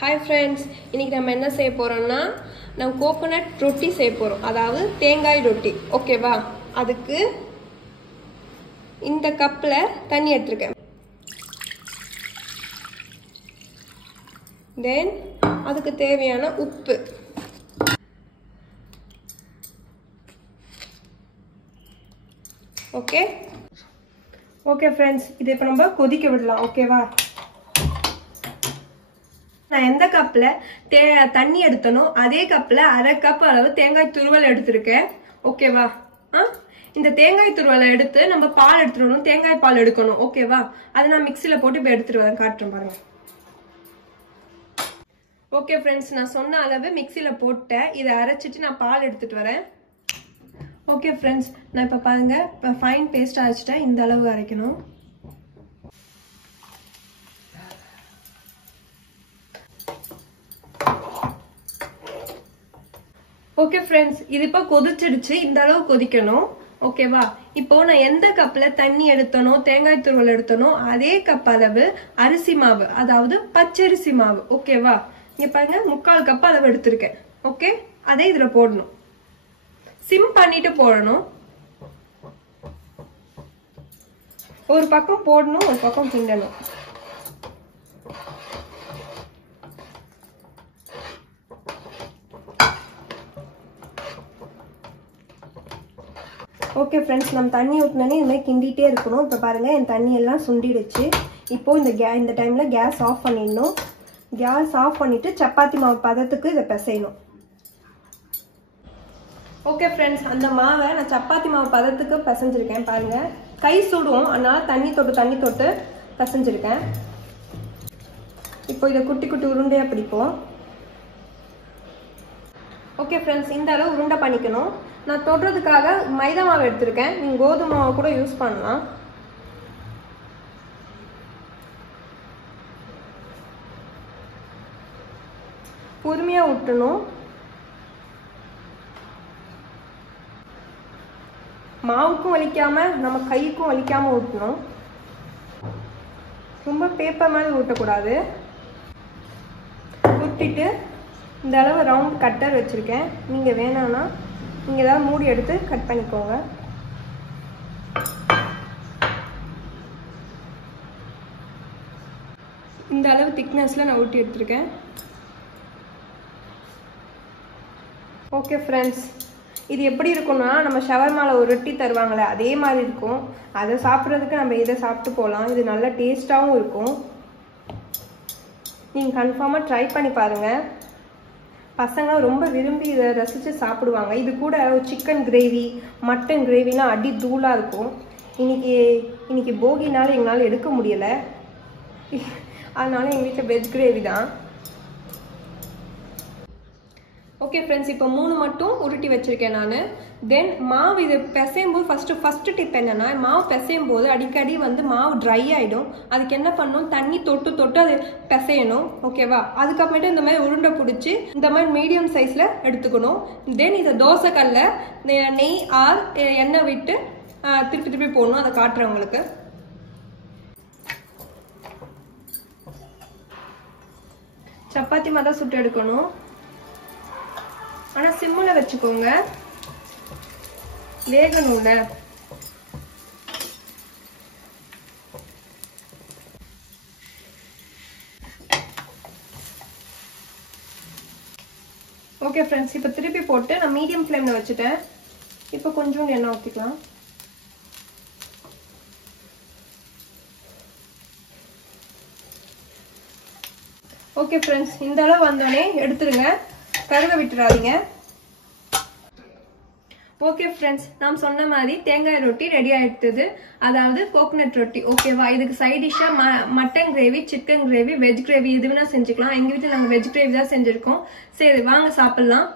Hi friends, இன்னைக்கு நம்ம என்ன செய்ய போறோம்னா நம்ம கோகனட் ரொட்டி செய்ய போறோம். அதாவது தேங்காய் ரொட்டி. ஓகேவா? அதுக்கு இந்த கப்ல தண்ணி எடுத்துர்க்கேன். Then அதுக்கு தேவையான உப்பு. ஓகே? ஓகே फ्रेंड्स, இதை இப்ப நம்ம கொதிக்க விடலாம். ஓகேவா? நான் எந்த கப்ல தண்ணி எடுத்தனோ அதே கப்ல அரை கப் அளவு தேங்காய் துருவல் எடுத்துர்க்கேன். ஓகேவா? இந்த தேங்காய் துருவலை எடுத்து நம்ம பால் எடுத்துறணும், தேங்காய் பால் எடுக்கணும். ஓகேவா? அதை நான் மிக்ஸில போட்டு இப்ப எடுத்துட்டு வரேன், காட்டுறேன் பாருங்க. ஓகே फ्रेंड्स, நான் சொன்ன அளவு மிக்ஸில போட்டேன். இதை அரைச்சிட்டு நான் பால் எடுத்துட்டு வரேன். ஓகே फ्रेंड्स, நான் இப்ப பாருங்க ஃபைன் பேஸ்ட் அரைச்சிட்டேன். இந்த அளவு அரைக்கணும். ஓகே फ्रेंड्स, இது இப்ப கொதிச்சிடுச்சு. இந்த அளவு கொதிக்கணும். ஓகேவா? இப்போ நான் எந்த கப்ல தண்ணி எடுத்தனோ தேங்காய் துருவல் எடுத்தனோ அதே கப் அளவு அரிசி மாவு, அதாவது பச்சரிசி மாவு. ஓகேவா? இங்க பாருங்க 3/4 கப் அளவு எடுத்திருக்கேன். ஓகே, அதே இதுல போடணும். சிம் பண்ணிட்டு போடணும். ஒரு பக்கம் போடணும், ஒரு பக்கம் கிண்டணும். ஓகே फ्रेंड्स, நம்ம தண்ணி ஊத்துனனே இந்த மாதிரி கிண்டிட்டே இருக்கணும். இப்ப பாருங்க என் தண்ணி எல்லாம் சுண்டிடுச்சு. இப்போ இந்த டைம்ல கேஸ் ஆஃப் பண்ணிடணும். கேஸ் ஆஃப் பண்ணிட்டு சப்பாத்தி மாவு பதத்துக்கு இதை பிசையணும். ஓகே फ्रेंड्स, அந்த மாவை நான் சப்பாத்தி மாவு பதத்துக்கு பிசைஞ்சிருக்கேன். பாருங்க கை சுடும், அதனால தண்ணி தொட்டு பிசைஞ்சிருக்கேன். இப்போ இதை குட்டி குட்டி உருண்டையா பிடிப்போம். ஓகே फ्रेंड्स, இந்த அளவு உருண்டை பண்ணிக்கணும். நான் தொடுறதுக்காக மைதா மாவு எடுத்திருக்கேன். நீங்க கோதுமை மாவு கூட யூஸ் பண்ணலாம். பொறுமையா ஊட்டணும். மாவுக்கும் வலிக்காம நம்ம கைக்கும் வலிக்காம ஊட்டணும். ரொம்ப பேப்பர் மாதிரி ஊட்டக்கூடாது. ஊட்டிட்டு இந்த அளவு ரவுண்ட் கட்டர் வச்சிருக்கேன். நீங்க வேணாம்னா நீங்க ஏதாவது மூடி எடுத்து கட் பண்ணிக்கோங்க. இந்த அளவு திக்னஸ்ல நான் ஊட்டி எடுத்திருக்கேன். ஓகே फ्रेंड्स, இது எப்படி இருக்கும்னா நம்ம ஷவர்மால ஒரு ரொட்டி தருவாங்களே அதே மாதிரி இருக்கும். அதை சாப்பிட்றதுக்கு நம்ம இதை சாப்பிட்டு போகலாம். இது நல்ல டேஸ்டாகவும் இருக்கும். நீங்க கன்ஃபார்மா ட்ரை பண்ணி பாருங்க. பசங்க ரொம்ப விரும்பி இதை ரசிச்சு சாப்பிடுவாங்க. இது கூட சிக்கன் கிரேவி, மட்டன் கிரேவிலாம் அடி தூளா இருக்கும். இன்னைக்கு போகினால எங்களால் எடுக்க முடியல, அதனால எங்க வீட்டில் வெஜ் கிரேவி தான். ஓகே फ्रेंड्स, இப்போ 3 மட்டும் உருட்டி வச்சிருக்கேன் நான். தென் மாவு இது பிசையும் போது ஃபர்ஸ்ட் டிப் என்னன்னா, மாவு பிசையும் போது அடிக்கடி மாவு ட்ரை ஆயிடும். அதுக்கு என்ன பண்ணணும், தண்ணி தொட்டு அது பிசையணும். ஓகேவா? அதுக்கப்புறமேட்டு இந்த மாதிரி உருண்டை பிடிச்சி இந்த மாதிரி மீடியம் சைஸ்ல எடுத்துக்கணும். தென் இதை தோசை கல்ல நெய் ஆர் எண்ணெய் விட்டு திருப்பி போடணும். அதை காட்டுறேன் உங்களுக்கு. சப்பாத்தி மாதிரி தான் சுட்டு எடுக்கணும். ஆனா சிம்ல வச்சுக்கோங்க, வேகணும்ல. ஓகே फ्रेंड्स, இப்போ திருப்பி போட்டு நான் மீடியம் ஃப்ளேம்ல வச்சுட்டேன். இப்போ கொஞ்சம் எண்ணெய் ஊத்திக்கலாம். ஓகே फ्रेंड्स, இந்த அளவு வந்தோடனே எடுத்துருங்க, கருக விட்டுறாதீங்க. ஓகே फ्रेंड्स, நாம் சொன்ன மாதிரி தேங்காய் ரொட்டி ரெடி ஆயிடுது. அதாவது கோகனட் ரொட்டி. ஓகேவா? இதுக்கு சைட் டிஷ்ஷா mutton gravy, chicken gravy, veg gravy எது வேணா செஞ்சுக்கலாம். எங்க வீட்டுல நாங்க வெஜ் கிரேவி தான் செஞ்சிருக்கோம். சரி வாங்க சாப்பிடலாம்.